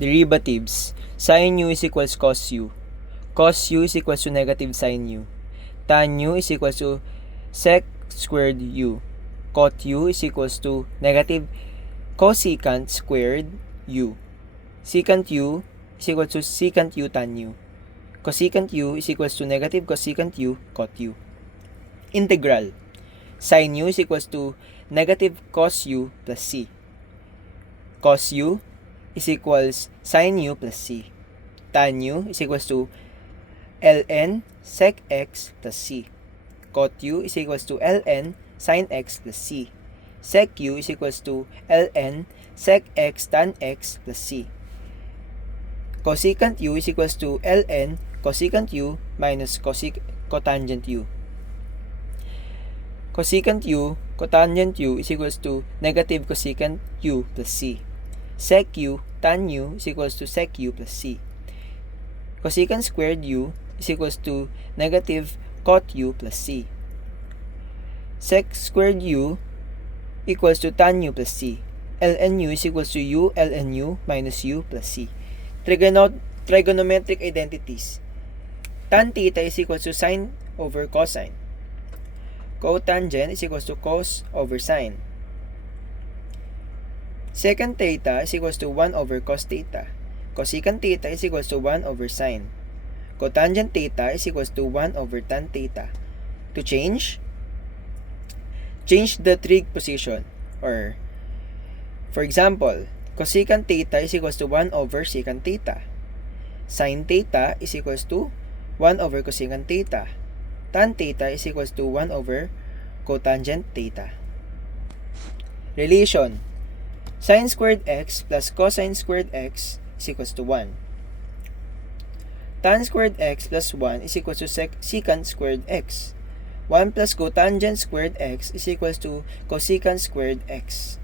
Derivatives. Sin u is equals cos u. Cos u is equals to negative sin u. Tan u is equals to sec squared u. Cot u is equals to negative cosecant squared u. Secant u is equals to secant u tan u. Cosecant u is equals to negative cosecant u cot u. Integral. Sin u is equals to negative cos u plus c. Cos u is equals sin u plus c. Tan u is equals to ln sec x plus c. Cot u is equals to ln sin x plus c. Sec u is equals to ln sec x tan x plus c. Cosecant u is equals to ln cosecant u minus cotangent u. Cosecant u, cotangent u is equals to negative cosecant u plus c. Sec u, tan u is equals to sec u plus c. Cosecant squared u is equals to negative cot u plus c. Sec squared u equals to tan u plus c. Ln u is equals to u ln u minus u plus c. Trigonometric identities. Tan theta is equals to sine over cosine. Cotangent is equals to cos over sine. Secant theta is equals to 1 over cos theta. Cosecant theta is equals to 1 over sine. Cotangent theta is equals to 1 over tan theta. To change the trig position. Or, for example, cosecant theta is equals to 1 over secant theta. Sin theta is equals to 1 over cosecant theta. Tan theta is equals to 1 over cotangent theta. Relation. Sin squared x plus cosine squared x is equals to 1. Tan squared x plus 1 is equals to secant squared x. 1 plus cotangent squared x is equals to cosecant squared x.